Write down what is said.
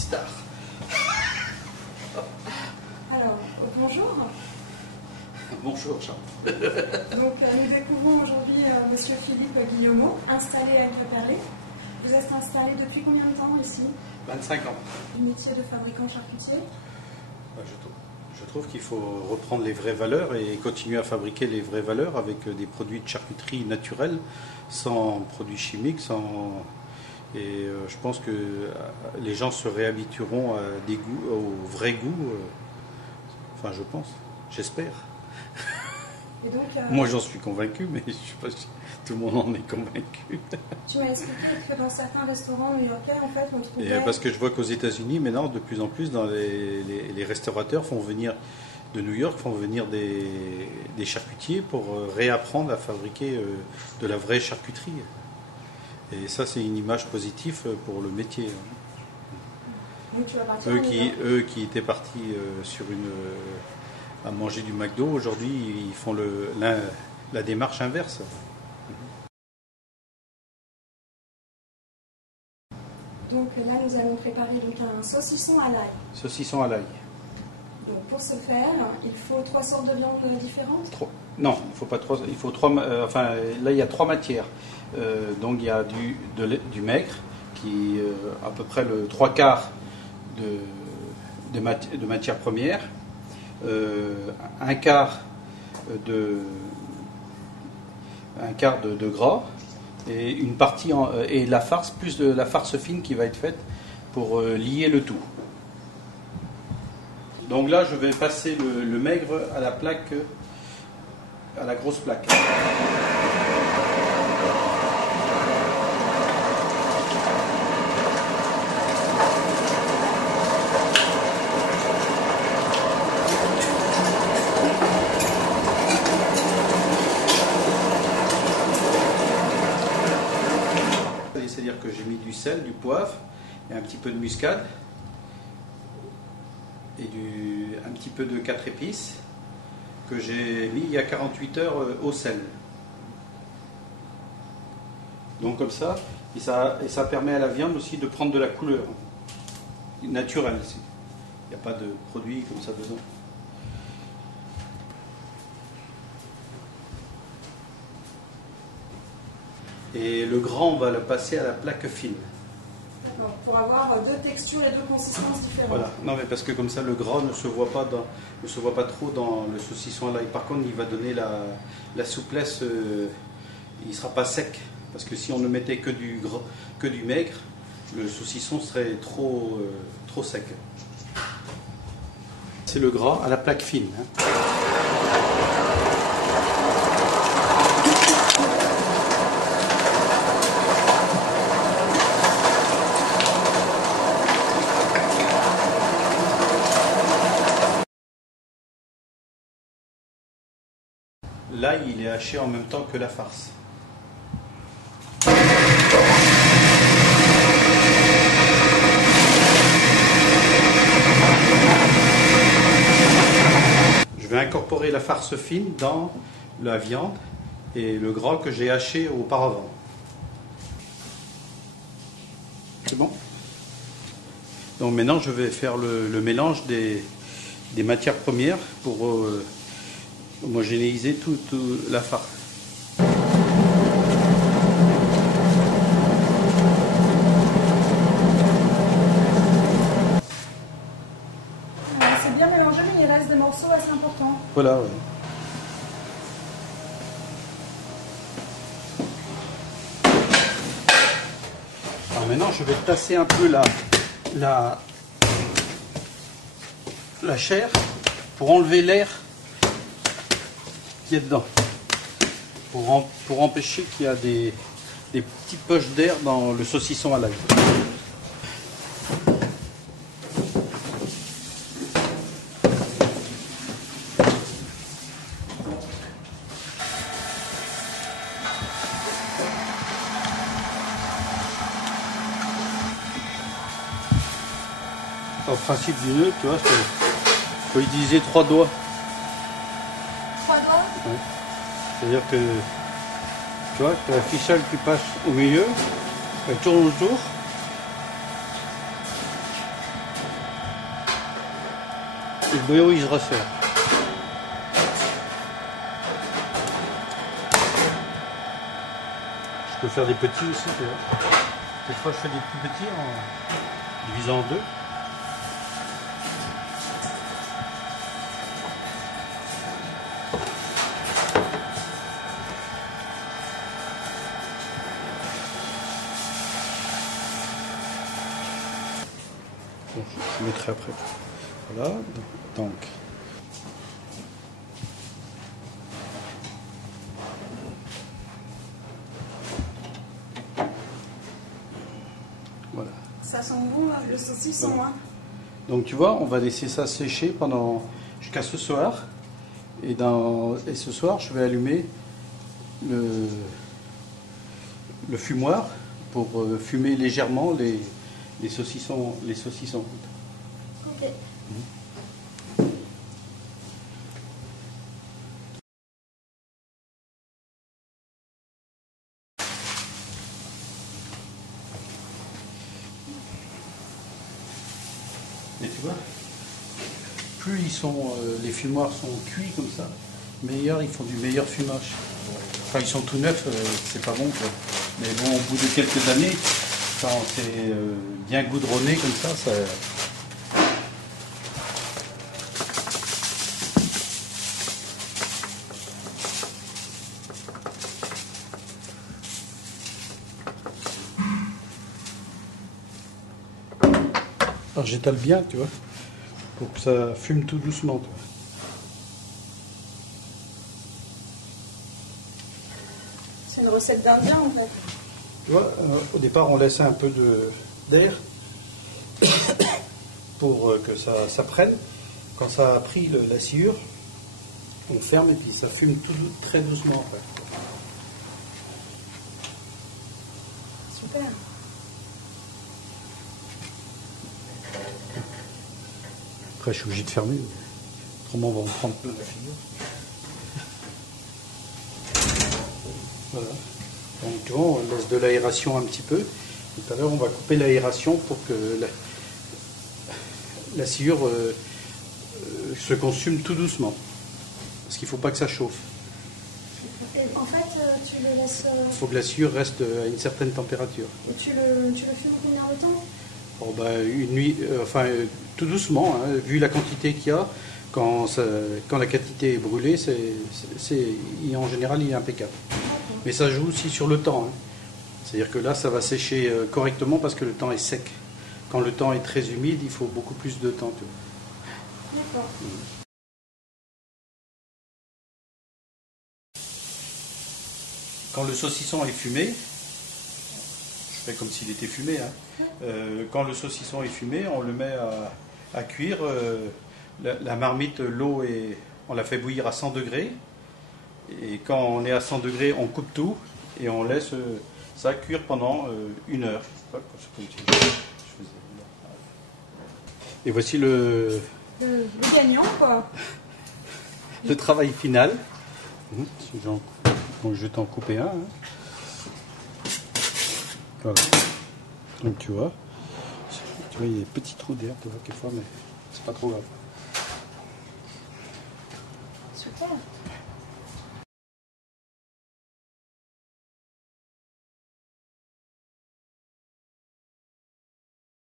Star. Alors, bonjour. Bonjour Charles. Donc, nous découvrons aujourd'hui Monsieur Philippe Guillemot, installé à Crépérlé. Vous êtes installé depuis combien de temps ici? 25 ans. Du métier de fabricant charcutier. Je trouve qu'il faut reprendre les vraies valeurs et continuer à fabriquer les vraies valeurs avec des produits de charcuterie naturels, sans produits chimiques, Et je pense que les gens se réhabitueront à des goûts, au vrai goût. Enfin, je pense, j'espère. Et donc, Moi, j'en suis convaincu, mais je ne sais pas si tout le monde en est convaincu. tu m'as expliqué que dans certains restaurants new-yorkais, en fait, on trouvait... Parce que je vois qu'aux États-Unis, maintenant, de plus en plus, dans les restaurateurs font venir de New York, font venir des charcutiers pour réapprendre à fabriquer de la vraie charcuterie. Et ça, c'est une image positive pour le métier. Donc, tu vas partir Eux qui étaient partis à manger du McDo, aujourd'hui, ils font la démarche inverse. Donc là, nous allons préparer donc un saucisson à l'ail. Saucisson à l'ail. Donc pour ce faire, il faut 3 sortes de viandes différentes? Non, il faut pas trois. Il faut trois. Enfin, là, il y a 3 matières. Donc il y a du maigre, qui est à peu près le 3/4 de matière première, un quart de gras, et une partie et la farce, plus de la farce fine qui va être faite pour lier le tout. Donc là, je vais passer le maigre à la plaque, à la grosse plaque. C'est-à-dire que j'ai mis du sel, du poivre et un petit peu de muscade et un petit peu de 4 épices que j'ai mis il y a 48 heures au sel. Donc comme ça, et ça permet à la viande aussi de prendre de la couleur naturelle. Il n'y a pas de produit comme ça dedans. Et le gras, on va le passer à la plaque fine. D'accord, pour avoir 2 textures et 2 consistances différentes. Voilà, non mais parce que comme ça le gras ne se voit pas trop dans le saucisson à l'ail. Par contre, il va donner la souplesse, il ne sera pas sec. Parce que si on ne mettait que du maigre, le saucisson serait trop sec. C'est le gras à la plaque fine. Hein. L'ail, il est haché en même temps que la farce. Je vais incorporer la farce fine dans la viande et le gras que j'ai haché auparavant. C'est bon? Donc maintenant, je vais faire le mélange des matières premières pour homogénéiser toute la farce. C'est bien mélangé, mais il reste des morceaux assez importants. Voilà, ouais. Alors maintenant, je vais tasser un peu la chair pour enlever l'air qu'il y a dedans, pour empêcher qu'il y a des petites poches d'air dans le saucisson à l'ail. Au principe du nœud, tu vois, il faut utiliser 3 doigts. 3 doigts? Ouais. C'est-à-dire que, tu vois, la ficelle qui passe au milieu, elle tourne autour. Et le boyau il se resserre. Je peux faire des petits aussi, tu vois. Des fois je fais des plus petits en divisant en deux. Bon, je mettrai après. Voilà, donc. Voilà. Ça sent bon, le saucisson. Voilà. Hein. Donc tu vois, on va laisser ça sécher pendant jusqu'à ce soir. Et ce soir, je vais allumer le fumoir pour fumer légèrement les saucissons. Ok. Et tu vois, plus les fumoirs sont cuits comme ça, meilleur, ils font du meilleur fumage. Quand ils sont tout neufs, c'est pas bon, quoi. Mais bon, au bout de quelques années, quand c'est bien goudronné comme ça. Alors j'étale bien, tu vois, pour que ça fume tout doucement, tu vois. C'est une recette d'Indien en fait. Tu vois, au départ, on laisse un peu d'air pour que ça prenne. Quand ça a pris la sciure, on ferme et puis ça fume très doucement. Après. Super. Après, je suis obligé de fermer. Autrement, on va en prendre plein la figure. Voilà. Donc, tu vois, on laisse de l'aération un petit peu. Tout à l'heure, on va couper l'aération pour que la sciure se consume tout doucement. Parce qu'il ne faut pas que ça chauffe. Et en fait, tu le laisses. Il faut que la sciure reste à une certaine température. Et tu le fumes combien de temps? Bon, ben, une nuit, tout doucement, hein, vu la quantité qu'il y a. Quand la quantité est brûlée, en général, il est impeccable. Mais ça joue aussi sur le temps. Hein. C'est-à-dire que là, ça va sécher correctement parce que le temps est sec. Quand le temps est très humide, il faut beaucoup plus de temps. D'accord. Quand le saucisson est fumé, je fais comme s'il était fumé. Hein. Quand le saucisson est fumé, on le met à cuire. La marmite, l'eau, on la fait bouillir à 100 degrés. Et quand on est à 100 degrés, on coupe tout et on laisse ça cuire pendant 1 heure. Et voici le gagnant, quoi. Le travail final. Bon, je vais t'en couper un. Hein. Voilà. Donc tu vois, il y a des petits trous d'air, quelquefois, mais c'est pas trop grave. Super.